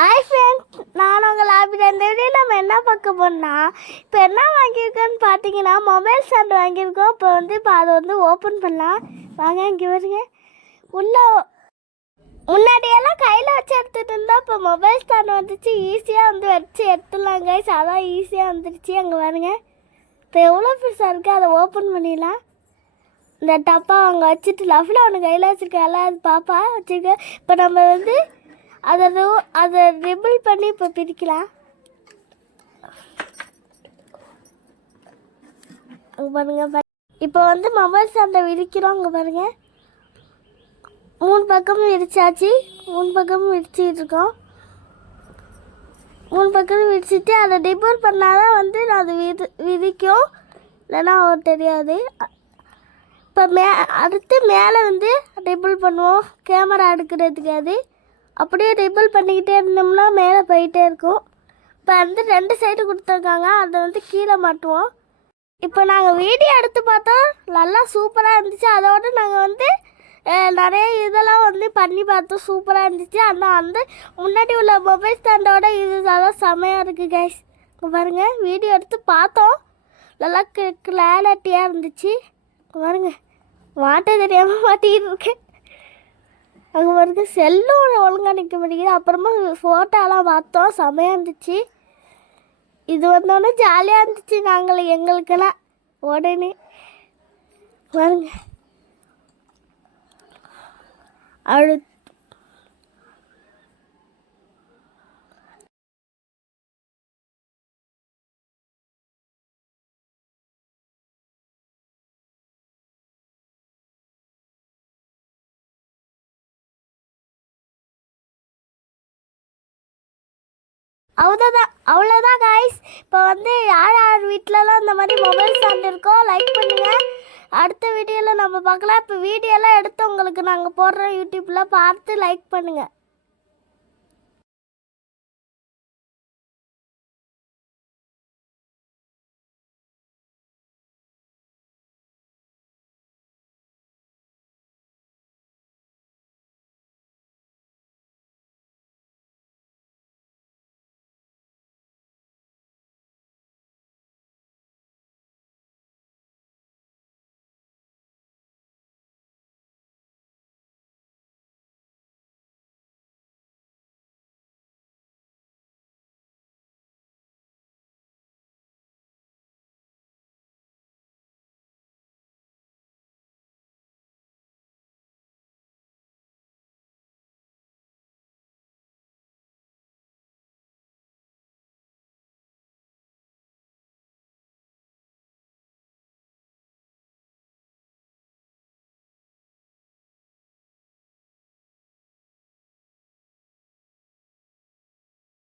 Hi friends, நான் உங்கள் ஆபிதா. இந்த வீடியோ நம்ம என்ன பார்க்க போறோம்னா, இப்போ என்ன வாங்கியிருக்கோன்னு பார்த்தீங்கன்னா மொபைல் ஸ்டாண்ட் வாங்கியிருக்கோம். இப்போ அதை ஓப்பன் பண்ணலாம் வாங்க. இங்கே வருங்க. உள்ளே முன்னாடியெல்லாம் கையில் வச்சு எடுத்துகிட்டு இருந்தால் இப்போ மொபைல் ஸ்டாண்ட் வந்துச்சு. ஈஸியாக வச்சு எடுத்துடலாம் கைஸ். அதான் ஈஸியாக வந்துடுச்சு. அங்கே வருங்க. இப்போ எவ்வளோ பெருசாக இருக்குது, அதை ஓப்பன் பண்ணிடலாம். இந்த டப்பா அங்கே வச்சுட்டு லஃபில் ஒன்று கையில் வச்சுருக்கேன், அது பாப்பா வச்சுருக்கேன். இப்போ நம்ம அதை ரிபிள் பண்ணி இப்போ பிரிக்கலாம். பாருங்க, இப்போ மொபைல் ஸ்டாண்டை விரிக்கிறோம். அங்கே பாருங்க, 3 பக்கமும் விரிச்சாச்சு. 3 பக்கமும் விரிச்சிட்டு இருக்கோம். 3 பக்கமும் விரிச்சிட்டு அதை ரிபிள் பண்ணாதான் அது விரிக்கும், இல்லைன்னா தெரியாது. இப்போ அடுத்து மேலே ரிபிள் பண்ணுவோம், கேமரா எடுக்கிறதுக்கு. அது அப்படியே ரிபிள் பண்ணிக்கிட்டே இருந்தோம்னா மேலே போயிட்டே இருக்கும். இப்போ 2 சைடு கொடுத்துருக்காங்க, அதை கீழே மாட்டுவோம். இப்போ நாங்கள் வீடியோ எடுத்து பார்த்தோம், நல்லா சூப்பராக இருந்துச்சு. அதோடு நாங்கள் நிறைய இதெல்லாம் பண்ணி பார்த்தோம், சூப்பராக இருந்துச்சு. ஆனால் முன்னாடி உள்ள மொபைல் ஸ்டாண்டோட இதெல்லாம் செம்மையாக இருக்குது கைஸ். இப்போ பாருங்கள், வீடியோ எடுத்து பார்த்தோம், நல்லா கிளாரிட்டியாக இருந்துச்சு. பாருங்க, மாட்ட தெரியாமல் மாட்டிக்கிட்டு இருக்கேன். அங்கே பாருங்க, செல்லும் ஒழுங்காக நிற்க மாட்டேங்குது. அப்புறமா ஃபோட்டோலாம் பார்த்தோம், செமையாக இருந்துச்சு. இது வந்தோடனே ஜாலியாக இருந்துச்சு. எங்களுக்கெல்லாம் உடனே பாருங்க. அடுத்து அவ்வளோதான் காய்ஸ். இப்போ யார் யார் வீட்டிலலாம் இந்த மாதிரி மொபைல் ஸ்டாண்ட் இருக்கோ லைக் பண்ணுங்கள். அடுத்த வீடியோவில் நம்ம பார்க்கலாம். இப்போ வீடியோலாம் எடுத்து உங்களுக்கு நாங்கள் போடுறோம் யூடியூப்பில், பார்த்து லைக் பண்ணுங்கள்.